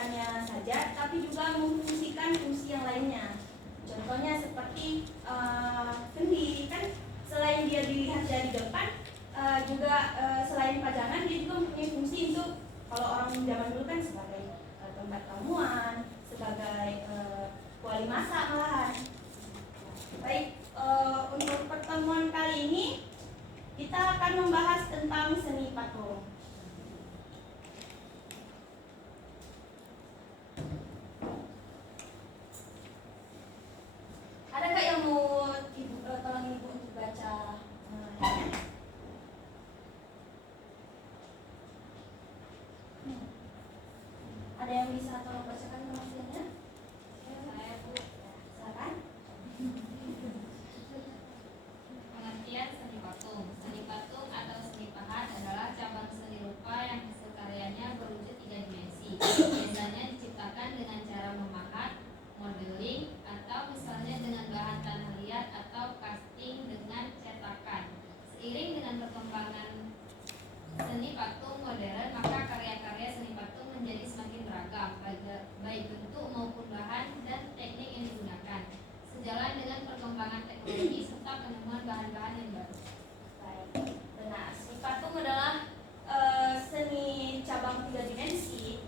kebaikannya saja, tapi juga memfungsikan fungsi yang lainnya. Contohnya seperti kendi, kan selain dia dilihat dari depan, juga selain pajangan dia juga mempunyai fungsi untuk, kalau orang zaman dulu kan sebagai tempat ramuan, sebagai kuali masak malahan. Baik, untuk pertemuan kali ini kita akan membahas tentang seni patung. Ada nggak yang mau tolong ibu untuk baca? Ada yang bisa tolong bacakan pengertiannya? Saya Bu. Silakan. Pengertian seni patung. Seni patung atau seni pahat adalah cabang seni rupa yang hasil karyanya berwujud 3 dimensi. Biasanya diciptakan dengan cara memahat, modeling, atau misalnya dengan bahan tanah liat atau casting dengan cetakan. Seiring dengan perkembangan seni patung modern, maka karya-karya seni patung menjadi semakin beragam, baik bentuk maupun bahan dan teknik yang digunakan, sejalan dengan perkembangan teknologi serta penemuan bahan-bahan yang baru. Baik, benar. Seni patung adalah seni cabang 3 dimensi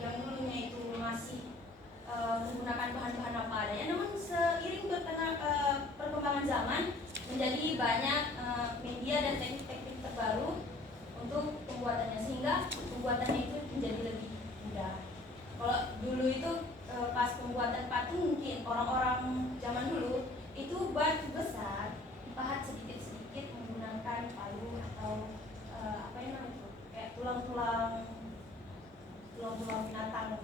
yang dulunya itu masih menggunakan bahan-bahan apa adanya, namun seiring perkembangan zaman menjadi banyak media dan teknik-teknik terbaru untuk pembuatannya, sehingga pembuatannya itu menjadi lebih mudah. Kalau dulu itu pas pembuatan patung, mungkin orang-orang zaman dulu itu batu besar dipahat sedikit-sedikit menggunakan palu atau apa yang namanya itu, kayak tulang-tulang binatang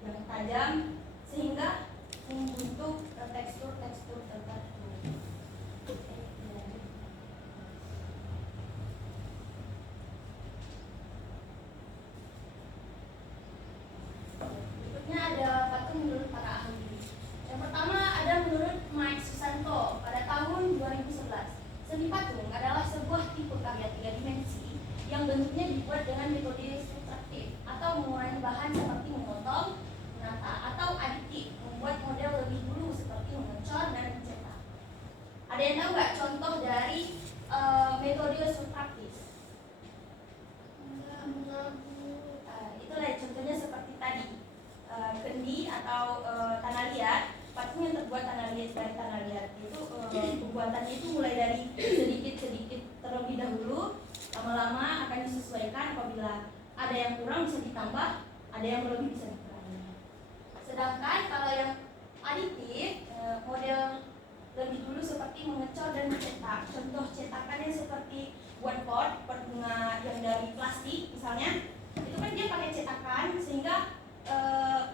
yang tajam, sehingga membentuk tekstur-tekstur tertentu. Berikutnya ada patung menurut para ahli. Yang pertama ada menurut Mike Susanto pada tahun 2011. Seni patung adalah sebuah tipe karya 3 dimensi yang bentuknya dibuat dengan metode subtraktif atau mengurangi bahan seperti memotong, menata, atau aditif, membuat model lebih dulu seperti mengecor dan mencetak. Ada yang tahu nggak contoh dari metode subtraktif? Itulah contohnya seperti tadi, kendi atau tanah liat. Patung yang terbuat tanah liat dari tanah liat itu pembuatannya itu mulai dari sedikit-sedikit terlebih dahulu, lama-lama akan disesuaikan. Apabila ada yang kurang bisa ditambah, ada yang lebih bisa dikurangi. Sedangkan kalau yang aditif, model lebih dulu seperti mengecor dan mencetak. Contoh cetakannya seperti buat pot bunga yang dari plastik misalnya, itu kan dia pakai cetakan sehingga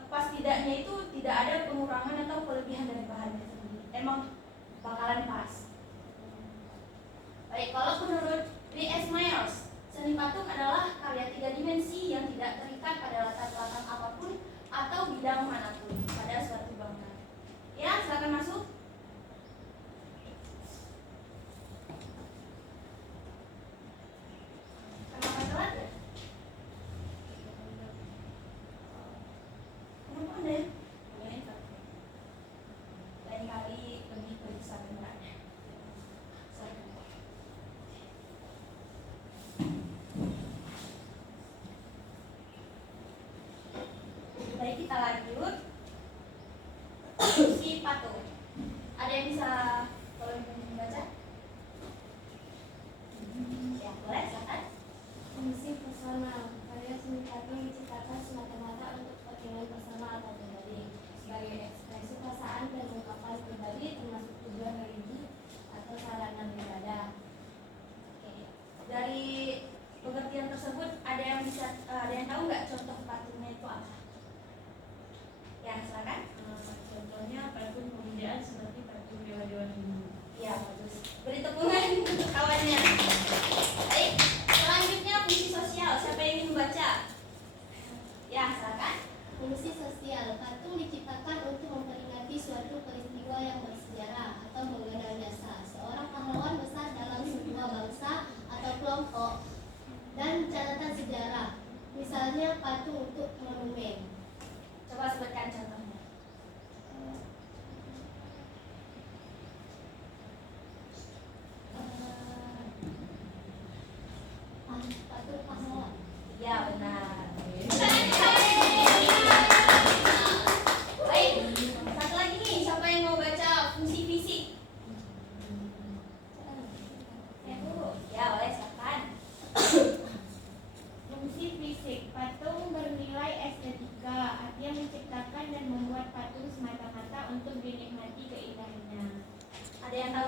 pas tidaknya itu tidak ada pengurangan atau kelebihan dari bahannya sendiri, emang bakalan pas. Baik, kalau menurut D.S. Myers, seni patung adalah karya 3 dimensi yang tidak terikat pada latar belakang apapun atau bidang manapun pada suatu bangsa. Ya, silakan masuk. Kenapa telat ya? Kenapa Anda? Lain kali lebih periksa benarnya. Baik, kita lanjut. Si patung. Ada yang bisa tolong membaca? Ya, boleh, silakan. Fungsi personal. Karya seni patung diciptakan semata-mata untuk kepentingan personal atau pribadi, sebagai ekspresi perasaan dan ungkapan pribadi, termasuk tujuan religi atau sarana beribadah. Oke. Dari pengertian tersebut ada yang tahu nggak contoh patungnya itu apa? Ya, silakan. Contohnya patung pemujaan seperti patung dewa-dewa Hindu. Iya, bagus. Beri tepungan untuk kawannya. Baik, selanjutnya fungsi sosial. Siapa yang ingin membaca? Ya, silakan. Fungsi sosial. Patung diciptakan untuk memperingati suatu peristiwa yang bersejarah atau mengenal jasa seorang pahlawan besar dalam sebuah bangsa atau kelompok, dan catatan sejarah. Misalnya patung untuk monumen.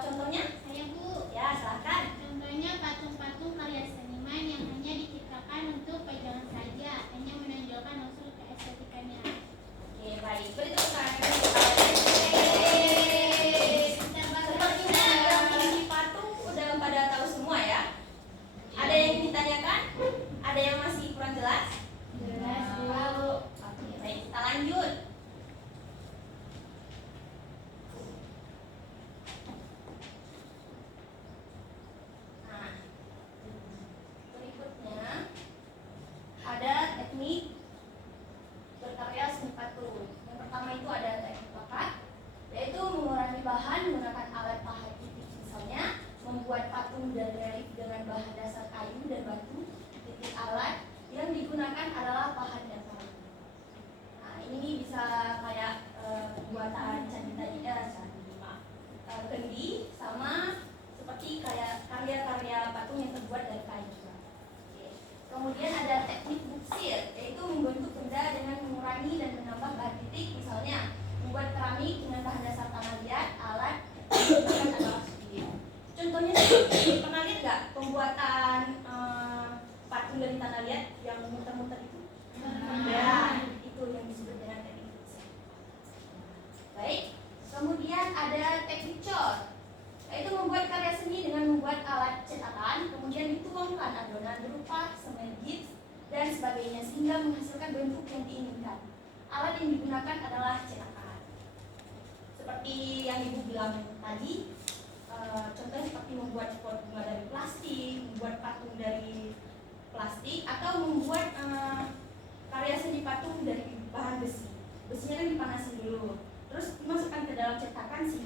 contohnya? Saya Bu. Ya, silakan. Contohnya patung-patung karya seniman yang hanya diciptakan untuk pajangan saja, hanya menonjolkan unsur keestetikanya. Oke, baik. Beri tepuk tangan. Sepertinya yang tinggi patung udah pada tahu semua ya. Ada yang ingin ditanyakan? Ada yang masih kurang jelas? Jelas, Bu. Oke, baik. Kita lanjut. Nah, berikutnya ada teknik berkarya seni patung. Yang pertama itu ada teknik pahat, yaitu mengurangi bahan menggunakan alat pahat titik. Misalnya, membuat patung dan relief dengan bahan dasar kayu dan batu. Titik alat yang digunakan adalah pahat dan kayu. Nah, ini bisa kayak pembuatan candi tadi, kendi, sama seperti kayak karya-karya patung yang terbuat dari kayu. Oke. Kemudian ada teknik buksir, yaitu membentuk benda dengan mengurangi dan menambah bahan titik. Misalnya, membuat keramik dengan bahan dasar tanah liat, alat adalah studio. Contohnya, pernah lihat nggak pembuatan patung dari tanah liat yang muter-muter itu? Ya, itu yang disebut dengan teknik buksir. Baik. Kemudian ada teknik cor, yaitu membuat karya seni dengan membuat alat cetakan, kemudian dituangkan adonan berupa semen gips dan sebagainya sehingga menghasilkan bentuk yang diinginkan. Alat yang digunakan adalah cetakan. Seperti yang Ibu bilang tadi, contohnya seperti membuat pot bunga dari plastik, membuat patung dari plastik, atau membuat karya seni patung dari bahan besi. Besinya kan dipanasin dulu, terus dimasukkan ke dalam cetakan sih.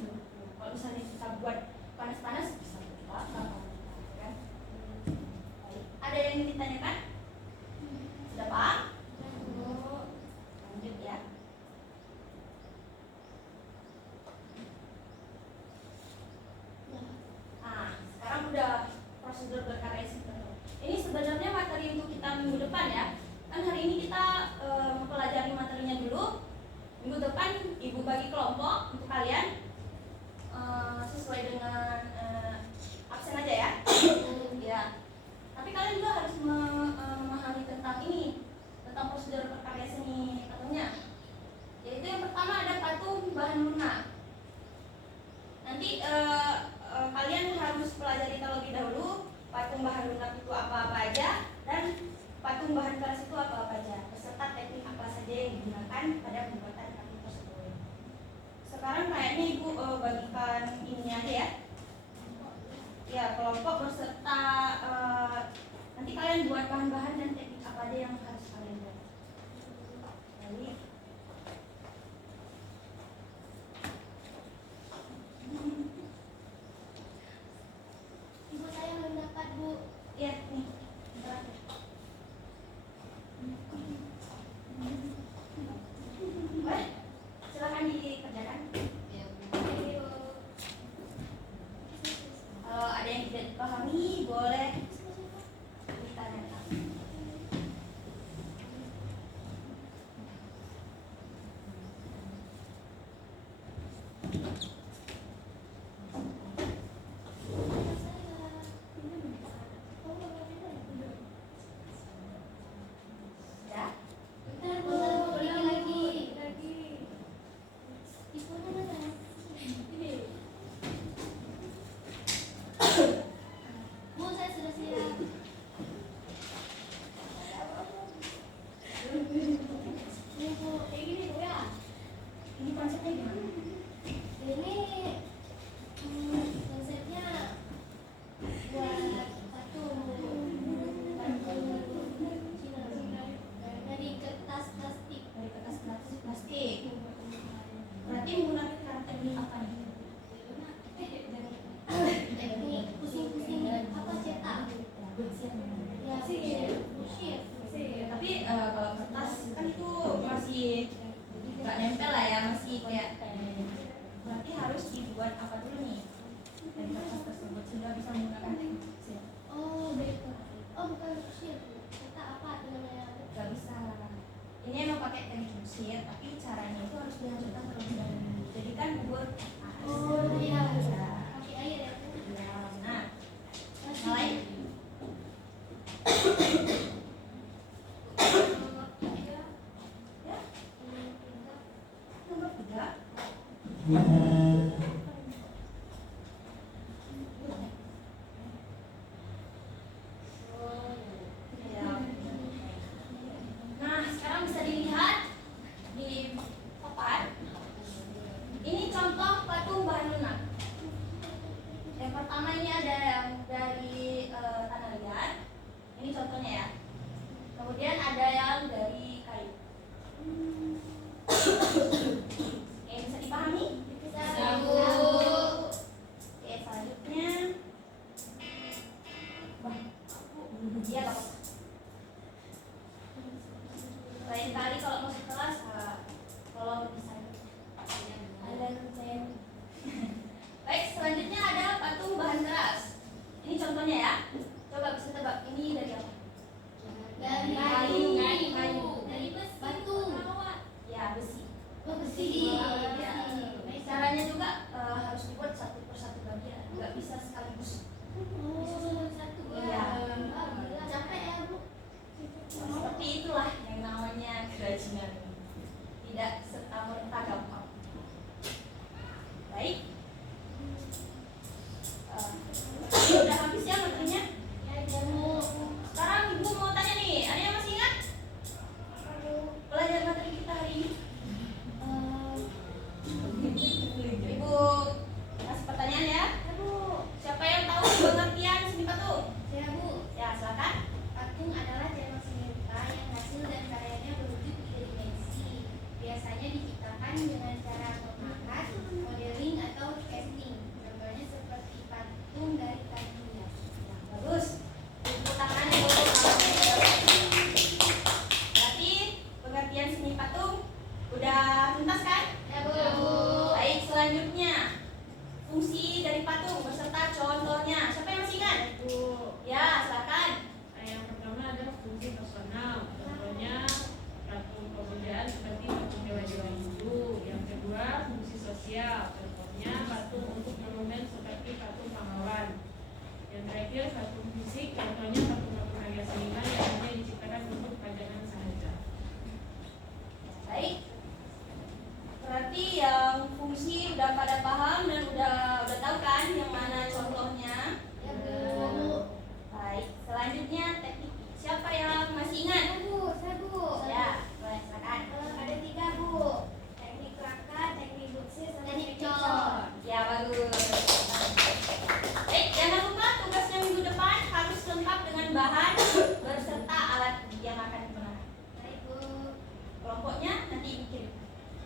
Kalau misalnya kita buat panas-panas bisa terbakar, kan? Ada yang ingin ditanyakan? Sudah paham? Lanjut ya. Nah, sekarang udah prosedur berkarya seni. Ini sebenarnya materi untuk kita minggu depan ya. Kan hari ini kita mempelajari materinya dulu. Minggu depan Ibu bagi kelompok untuk kalian sesuai dengan absen aja ya. Ya. Tapi kalian juga harus memahami tentang ini, tentang prosedur berkarya seni patungnya. Yaitu yang pertama ada patung bahan lunak. Nanti kalian harus pelajari terlebih dahulu patung bahan lunak itu apa-apa aja dan patung bahan keras itu apa-apa aja, beserta teknik apa saja yang digunakan pada pembuatan patung tersebut. Sekarang kayaknya Ibu bagikan ini aja ya. Ya, kelompok beserta nanti kalian buat bahan-bahan dan teknik apa aja yang harus kalian buat. Baik. Ibu saya mendapat, Bu. Ya, nih. Terakhir. Baik, silakan dikerjakan. Ya, Bu. Kalau ada yang tidak dipahami, boleh ditanyakan. Ya, Bentar, Bu. Lagi. Ibunya mana? Ini. Bu, saya sudah siap. Ini, Bu. Kayak gini, Bu, ya. ini konsepnya gimana? Ini konsepnya buat patung Cina dari kertas plastik. Dari kertas plastik. Berarti menggunakan teknik apa nih? Teknik pusing-pusing apa cetak? Ya, pusing. Tapi kalau kertas kan itu masih nggak nempel lah ya, masih kayak berarti harus dibuat apa dulu nih dari kertas tersebut sehingga bisa menggunakan teknik buksir. Oh, beda. Oh, bukan pusing. Cetak apa namanya? Nggak bisa. Ini emang pakai teknik buksir, tapi caranya itu harus dihancurkan terlebih dahulu. Jadi kan bubur Oh, iya. ya. Pakai air Ya. Nah, sekarang bisa dilihat di papan. Ini contoh patung bahan lunak. Yang pertama ini ada yang dari tanah liat. Ini contohnya ya. Kemudian ada yang dari kayu. Oke, bisa dipahami? Bisa, Bu. Oke, selanjutnya. Wah, iya gak apa-apa. Lain kali kalau masuk kelas, tolong bisa. Ada saya Baik, selanjutnya ada patung bahan keras. Ini contohnya ya. Coba bisa tebak ini dari apa? dari Kayu. kayu. Dari besi. Batu. Ya, besi. Oh, besi. Ya. Caranya juga harus dibuat satu persatu bagian, nggak bisa sekaligus. Oh, satu. Iya. Capek ya, Bu. Seperti itulah yang namanya kerajinan. Tidak serta-merta gampang. Baik. Udah habis ya materinya? Ya, Bu. Sekarang Ibu mau tanya nih, ada yang masih ingat pelajaran materi kita hari ini? Ibu kasih pertanyaan ya. Siapa yang tahu pengertian seni patung? Ya, Bu. Ya, silakan. Patung adalah cabang seni rupa yang hasil dan karyanya berwujud 3 dimensi. Biasanya diciptakan dengan cara memahat, modeling, atau casting. Contohnya seperti patung dari kayu hias. Bagus. Tepuk tangan Bu. Berarti pengertian seni patung udah tuntas kan? Ya, Bu. Baik, selanjutnya fungsi dari patung beserta contohnya. Siapa yang masih ingat? Bu, Ya, silakan. yang pertama adalah fungsi personal. Contohnya patung kebudayaan seperti patung dewa-dewa Hindu. Yang kedua fungsi sosial. Contohnya patung untuk monumen seperti patung pahlawan. Yang terakhir patung fisik. Contohnya patung-patung karya seniman yang hanya diciptakan untuk pajangan saja. Baik. Berarti yang fungsi udah pada paham dan udah tahu kan yang mana contohnya? Ya, Bu. Baik. Selanjutnya teknik. Siapa yang masih ingat? Ya, Bu. Saya, Bu. Ya, boleh silakan. Ada 3, Bu. Teknik rangka, teknik buksit, sama Teknik teknik cor. cor. Ya, bagus. Baik, jangan lupa tugasnya minggu depan harus lengkap dengan bahan berserta alat yang akan digunakan. Baik, Bu. Kelompoknya nanti bikin.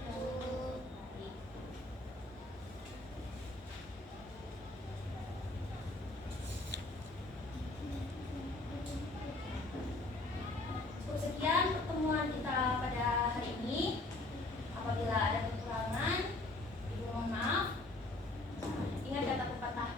Ya, Bu. Cukup sekian pertemuan kita pada hari ini. Apabila ada kekurangan, Ibu mohon maaf. Ingat kata pepatah.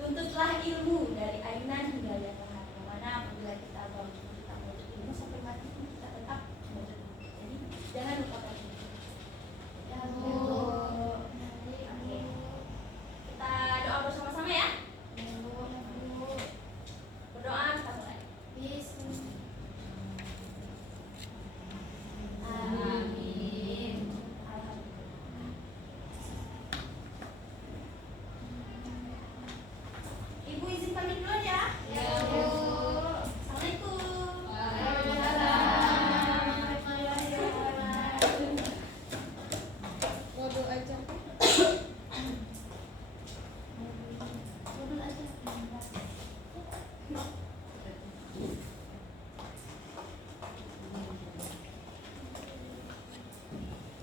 Tuntutlah ilmu dari ayunan hingga liang lahat. Yang mana apabila kita menuntut ilmu sampai mati pun kita tetap menuntut ilmu. Jadi jangan lupakan itu. Ya, Bu. Oke. Kita doa bersama-sama ya. Ya, Bu. Berdoa kita mulai. Bismillah. Amin. Alhamdulillah. Ibu izin pamit dulu ya. Ya, Bu. Assalamualaikum. Waduh aja. Waduh aja.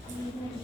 Amin.